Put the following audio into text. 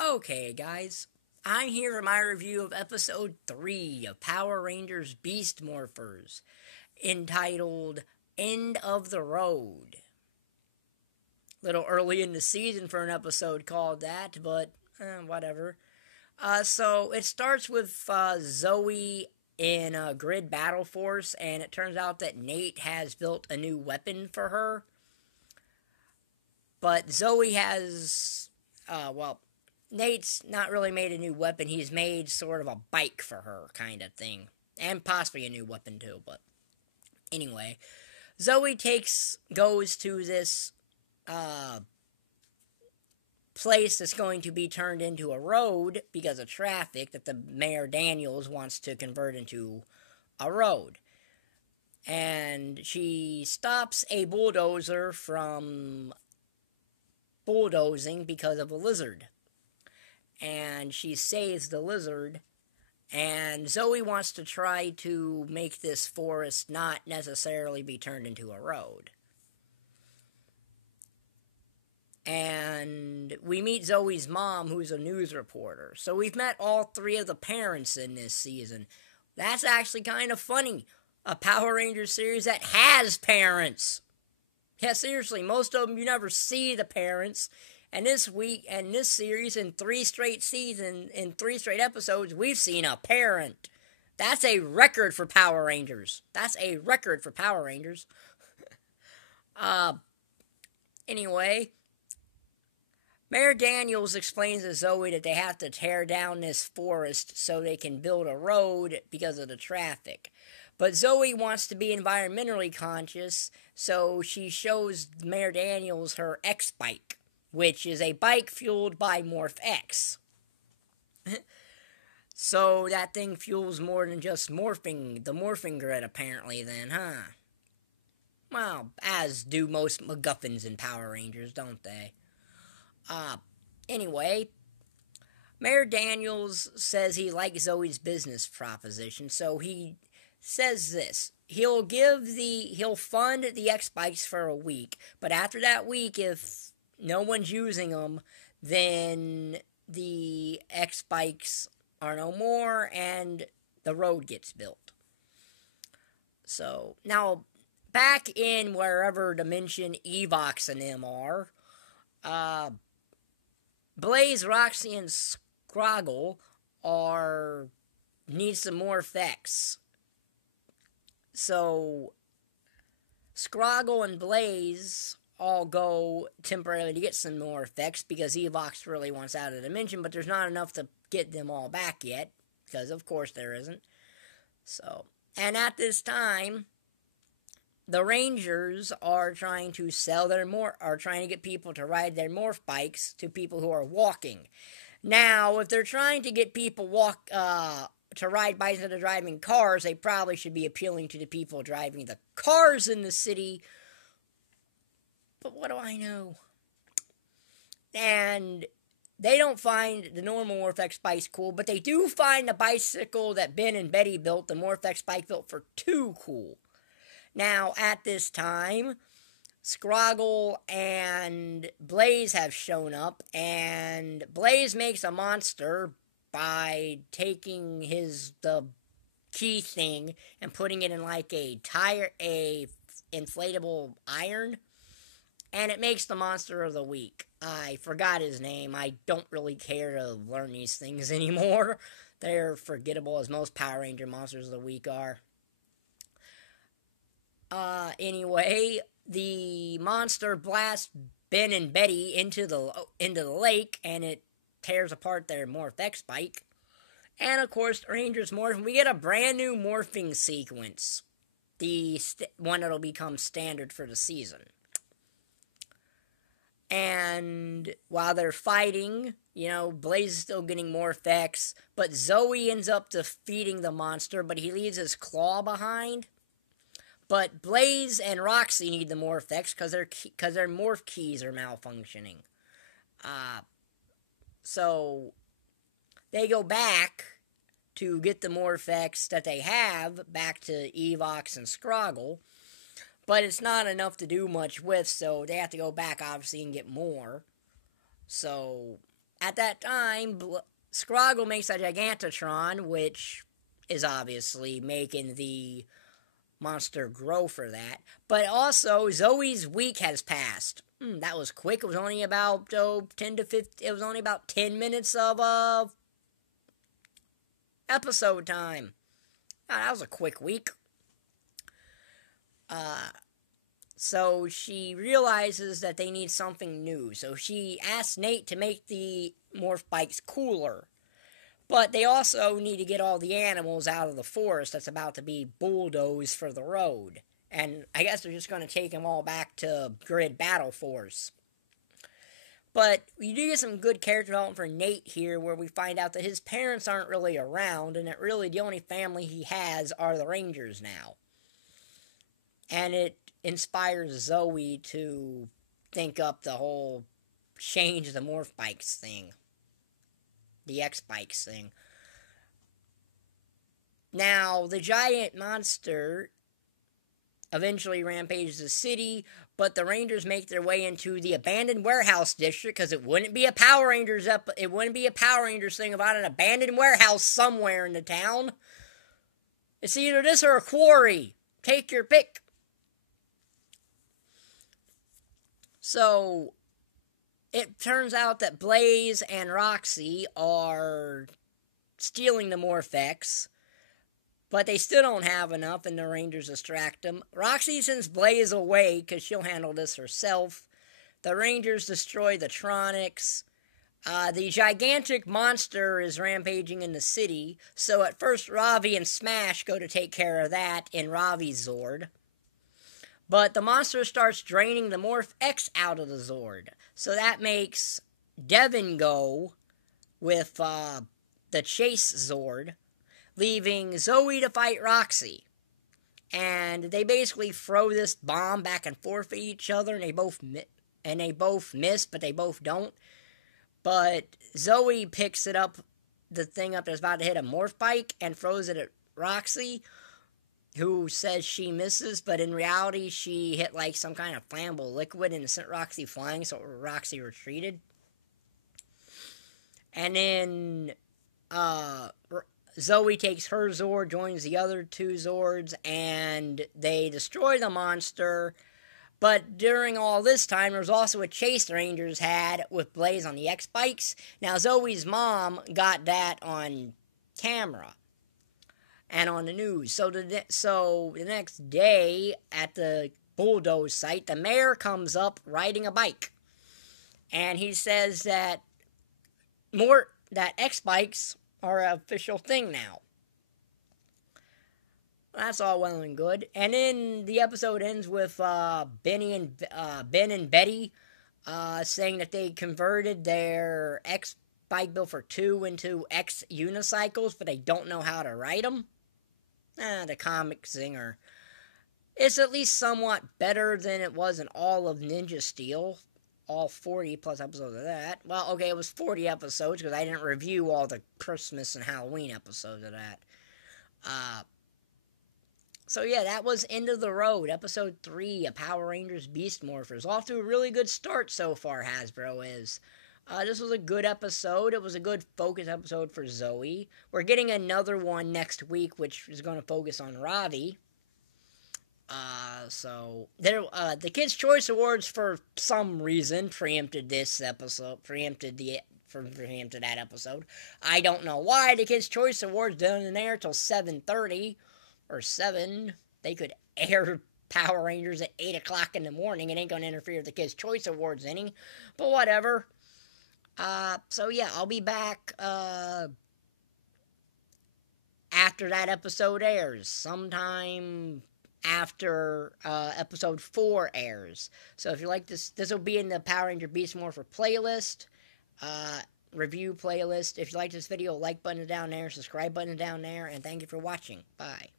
Okay, guys, I'm here for my review of episode 3 of Power Rangers Beast Morphers, entitled End of the Road. Little early in the season for an episode called that, but whatever. So it starts with Zoe in a grid battle force, and it turns out that Nate has built a new weapon for her. But Zoe has, Nate's not really made a new weapon. He's made sort of a bike for her, kind of thing. And possibly a new weapon, too. But anyway, Zoe goes to this uh, place that's going to be turned into a road because of traffic that the Mayor Daniels wants to convert into a road. And she stops a bulldozer from bulldozing because of a lizard. And she saves the lizard. And Zoe wants to try to make this forest not necessarily be turned into a road. And we meet Zoe's mom, who's a news reporter. So we've met all three of the parents in this season. That's actually kind of funny. A Power Rangers series that has parents. Yeah, seriously, most of them you never see the parents. And this week, and this series, in 3 straight episodes, we've seen a parent. That's a record for Power Rangers. Anyway, Mayor Daniels explains to Zoe that they have to tear down this forest so they can build a road because of the traffic. But Zoe wants to be environmentally conscious, so she shows Mayor Daniels her X-Bike, which is a bike fueled by Morph X. So that thing fuels more than just the morphing grid, apparently, then, huh? Well, as do most MacGuffins in Power Rangers, don't they? Anyway, Mayor Daniels says he likes Zoe's business proposition, so he says this. He'll fund the X bikes for a week, but after that week, if no one's using them, then the X bikes are no more and the road gets built. So now, back in wherever dimension Evox and them are, Blaze, Roxy, and Scroggle need some more effects. So Scroggle and Blaze all go temporarily to get some more effects because Evox really wants out of the dimension, but there's not enough to get them all back yet, because of course there isn't. So, and at this time, the Rangers are trying to get people to ride their morph bikes to people who are walking. Now, if they're trying to get people to ride bikes instead of driving cars, they probably should be appealing to the people driving the cars in the city. But what do I know? And they don't find the normal Morphex bikes cool, but they do find the bicycle that Ben and Betty built, the Morphex bike built for 2 cool. Now, at this time, Scroggle and Blaze have shown up, and Blaze makes a monster by taking the key thing and putting it in like a inflatable iron, and it makes the monster of the week. I forgot his name. I don't really care to learn these things anymore. They're forgettable, as most Power Ranger monsters of the week are. Anyway, the monster blasts Ben and Betty into the lake, and it tears apart their Morph X bike. And of course, the Rangers morph, and we get a brand new morphing sequence. The one that'll become standard for the season. And while they're fighting, Blaze is still getting more effects, but Zoe ends up defeating the monster, but he leaves his claw behind. But Blaze and Roxy need the morph effects because their morph keys are malfunctioning. So they go back to get the morph effects that they have back to Evox and Scroggle, but it's not enough to do much with, so they have to go back obviously and get more. So at that time, Scroggle makes a Gigantotron, which is obviously making the monster grow for that. But also, Zoe's week has passed. That was quick. It was only about 10 to 15. It was only about 10 minutes of episode time. Oh, that was a quick week. So she realizes that they need something new. So she asks Nate to make the morph bikes cooler. But they also need to get all the animals out of the forest that's about to be bulldozed for the road. And I guess they're just going to take them all back to Grid Battle Force. But we do get some good character development for Nate here, where we find out that his parents aren't really around, and that really the only family he has are the Rangers now. And it inspires Zoe to think up the whole change the morph bikes thing. The X-Bikes thing. Now, the giant monster eventually rampages the city, but the Rangers make their way into the abandoned warehouse district, because it wouldn't be a Power Rangers thing about an abandoned warehouse somewhere in the town. It's either this or a quarry. Take your pick. So it turns out that Blaze and Roxy are stealing the Morph-X, but they still don't have enough, and the Rangers distract them. Roxy sends Blaze away, because she'll handle this herself. The Rangers destroy the Tronics. The gigantic monster is rampaging in the city, so at first Ravi and Smash go to take care of that in Ravi's Zord. But the monster starts draining the Morph-X out of the Zord. So that makes Devin go with the Chase Zord, leaving Zoe to fight Roxy. And they basically throw this bomb back and forth at each other, and they both miss, but they both don't. But Zoe picks it up, the thing up that's about to hit a morph bike, and throws it at Roxy, who says she misses, but in reality she hit like some kind of flammable liquid and sent Roxy flying, so Roxy retreated. And then Zoe takes her Zord, joins the other two Zords, and they destroy the monster. But during all this time, there was also a chase the Rangers had with Blaze on the X-Bikes. Now, Zoe's mom got that on camera and on the news. So the next day at the bulldoze site, the mayor comes up riding a bike. And he says that X-Bikes are an official thing now. That's all well and good. And then the episode ends with Ben and Betty saying that they converted their X-Bike build for 2 into X unicycles, but they don't know how to ride them. The comic zinger. It's at least somewhat better than it was in all of Ninja Steel. All 40 plus episodes of that. Well, okay, it was 40 episodes because I didn't review all the Christmas and Halloween episodes of that. So yeah, that was End of the Road, episode 3 of Power Rangers Beast Morphers. Off to a really good start so far, Hasbro is. This was a good episode. It was a good focus episode for Zoe. We're getting another one next week, which is going to focus on Ravi. The Kids' Choice Awards, for some reason, preempted that episode. I don't know why. The Kids' Choice Awards didn't air till 7:30 or 7. They could air Power Rangers at 8 o'clock in the morning. It ain't gonna interfere with the Kids' Choice Awards any, but whatever. So yeah, I'll be back after that episode airs, sometime after episode 4 airs. So if you like this will be in the Power Ranger Beast Morpher playlist, review playlist. If you like this video, like button down there, subscribe button down there, and thank you for watching. Bye.